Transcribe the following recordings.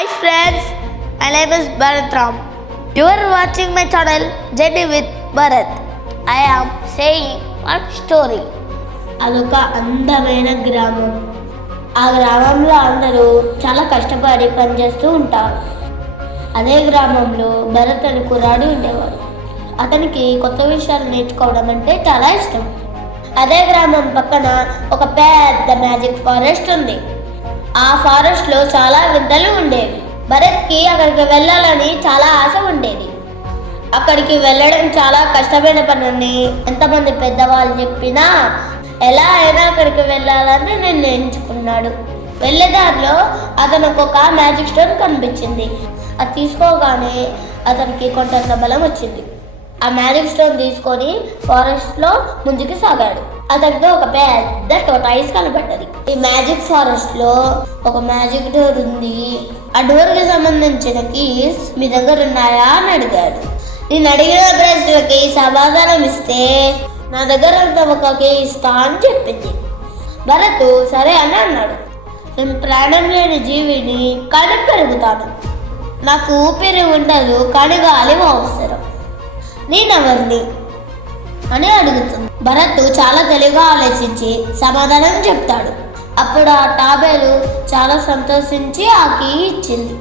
Hi friends my name is Bharat Ram You watching my my channel with Bharat I I saying saying story story. అదొక అందమైన గ్రామం. ఆ గ్రామంలో అందరూ చాలా కష్టపడి పనిచేస్తూ ఉంటారు. అదే గ్రామంలో భరత్ అని కుర్రాడు ఉండేవాడు అతనికి కొత్త విషయాలు నేర్చుకోవడం అంటే చాలా ఇష్టం. అదే గ్రామం పక్కన ఒక పెద్ద మ్యాజిక్ ఫారెస్ట్ ఉంది. ఆ ఫారెస్ట్లో చాలా వింతలు ఉండేవి. భరత్కి అక్కడికి వెళ్ళాలని చాలా ఆశ ఉండేది. అక్కడికి వెళ్ళడం చాలా కష్టమైన పని ఎంతమంది పెద్దవాళ్ళు చెప్పినా ఎలా అయినా అక్కడికి వెళ్ళాలని నిర్ణయించుకున్నాడు. వెళ్ళేదారిలో అతనికి ఒక మ్యాజిక్ స్టోన్ కనిపించింది. అది తీసుకోగానే అతనికి కొంత బలం వచ్చింది. ఆ మ్యాజిక్ స్టోన్ తీసుకొని ఫారెస్ట్లో ముందుకు సాగాడు. అతనికి ఒక పెద్ద టోటాయిస్ కనబడ్డది. ఈ మ్యాజిక్ ఫారెస్ట్లో ఒక మ్యాజిక్ డోర్ ఉంది. ఆ డోర్కి సంబంధించిన కీస్ మీ దగ్గర ఉన్నాయా అని అడిగాడు. నేను అడిగిన ప్రశ్నలకి సమాధానం ఇస్తే నా దగ్గర ఒక ఇస్తా అని చెప్పింది. భరత్ సరే అని అన్నాడు. నేను ప్రాణం లేని జీవిని కానీ పెరుగుతాను నాకు ఊపిరి ఉండదు కానీ గాలి అవసరం. నేనెవరిని? అని అడుగుతుంది. భరత్ చాలా తెలివిగా ఆలోచించి సమాధానం చెప్తాడు. అప్పుడు ఆ టాబేలు చాలా సంతోషించి ఆ కీ ఇచ్చింది.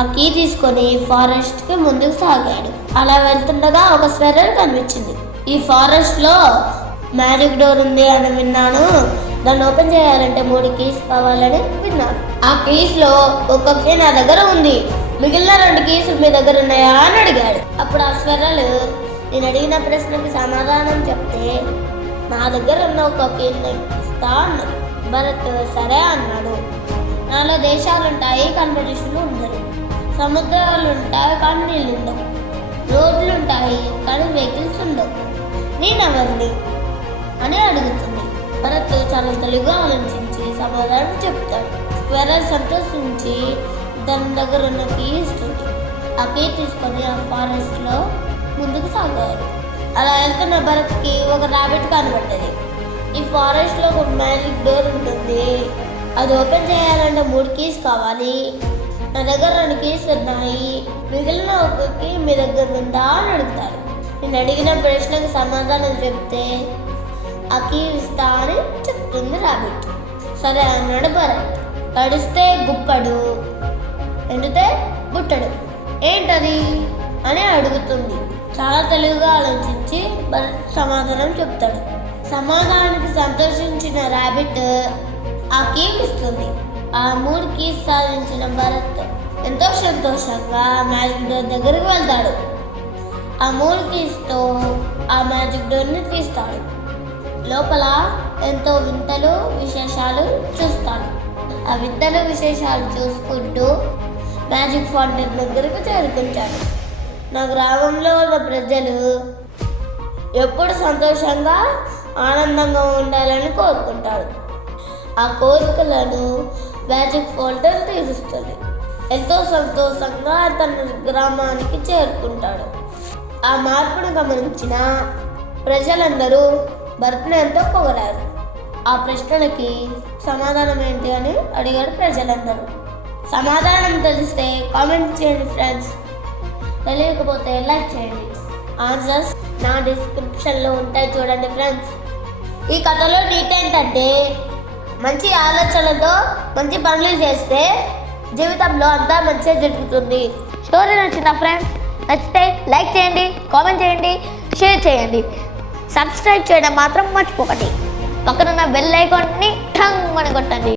ఆ కీ తీసుకొని ఫారెస్ట్కి ముందుకు సాగాడు. అలా వెళ్తుండగా ఒక స్వెర్రర్ కనిపించింది. ఈ ఫారెస్ట్లో మ్యాజిక్ డోర్ ఉంది అని విన్నాను. దాన్ని ఓపెన్ చేయాలంటే మూడు కీస్ కావాలని విన్నాను. ఆ కీస్లో ఒక కీ నా దగ్గర ఉంది. మిగిలిన రెండు కీసులు మీ దగ్గర ఉన్నాయా అని అడిగాడు. అప్పుడు ఆ స్వెరలు నేను అడిగిన ప్రశ్నకి సమాధానం చెప్తే నా దగ్గర ఉన్న ఒక కీ ఇస్తా అన్నది భరత్ సరే అన్నాడు. నాలో దేశాలు ఉంటాయి కానీ ఉండరు సముద్రాలు ఉంటాయి కానీ నీళ్ళు ఉండవు రోడ్లు ఉంటాయి కానీ వెహికల్స్ ఉండవు నేనెవరిని? అని అడుగుతుంది. భరత్ చాలా తెలుగుగా ఆలోచించి సమాధానం చెప్తాడు. స్క్వేరల్ సంతోషించి దాని దగ్గర ఉన్న కీ ఇస్తుంది. ఆ కీ తీసుకొని ఆ ఫారెస్ట్లో ముందుకు సాగారు అలా వెళ్తున్న భరత్కి ఒక రాబిట్ కనబడ్డది. ఈ ఫారెస్ట్లో ఒక మ్యాజిక్ డోర్ ఉంటుంది. అది ఓపెన్ చేయాలంటే మూడు కీస్ కావాలి. నా దగ్గర రెండు కీస్ ఉన్నాయి. మిగిలిన ఒక కీ మీ దగ్గర ఉందా అని అడుగుతారు. నేను అడిగిన ప్రశ్నకు సమాధానం చెప్తే ఆ కీ ఇస్తా అని చెప్తుంది రాబిట్ సరే అన్నాడు భరత్. తడిస్తే గుప్పడు ఎండితే బుట్టడు. ఏంటది? అని అడుగుతుంది. చాలా తెలివిగా ఆలోచించి భరత్ సమాధానం చెప్తాడు. సమాధానానికి సంతోషించిన ర్యాబిట్ ఆ కీకి ఇస్తుంది. ఆ మూడు కీస్ సాధించిన భరత్ ఎంతో సంతోషంగా మ్యాజిక్ డోర్ దగ్గరికి వెళ్తాడు. ఆ మూడు కీస్తో ఆ మ్యాజిక్ డోర్ని తీస్తాడు. లోపల ఎంతో వింతలు విశేషాలు చూస్తాడు. ఆ వింతలు విశేషాలు చూసుకుంటూ మ్యాజిక్ ఫౌంటైన్ దగ్గరకు చేరుకుంటాడు. నా గ్రామంలో ఉన్న ప్రజలు ఎప్పుడు సంతోషంగా ఆనందంగా ఉండాలని కోరుకుంటాడు ఆ కోరికలను మ్యాజిక్ ఫోల్డర్ తీరుస్తుంది. ఎంతో సంతోషంగా తన గ్రామానికి చేరుకుంటాడు. ఆ మార్పును గమనించిన ప్రజలందరూ భరత్ని ఎంతో పొగడారు ఆ ప్రశ్నలకి సమాధానం ఏంటి అని అడిగారు ప్రజలందరూ. సమాధానం తెలిస్తే కామెంట్ చేయండి ఫ్రెండ్స్. తెలియకపోతే లైక్ చేయండి? ఆన్సర్స్ నా డిస్క్రిప్షన్లో ఉంటాయి చూడండి ఫ్రెండ్స్ ఈ కథలో నీట్ ఏంటంటే మంచి ఆలోచనలతో మంచి పనులు చేస్తే జీవితంలో అంతా మంచిగా జరుగుతుంది. స్టోరీ నచ్చిన ఫ్రెండ్స్ నచ్చితే లైక్ చేయండి కామెంట్ చేయండి షేర్ చేయండి. సబ్స్క్రైబ్ చేయడం మాత్రం మర్చిపోకండి. పక్కనున్న బెల్ ఐకాన్ని ఠంగ్ అని కొట్టండి.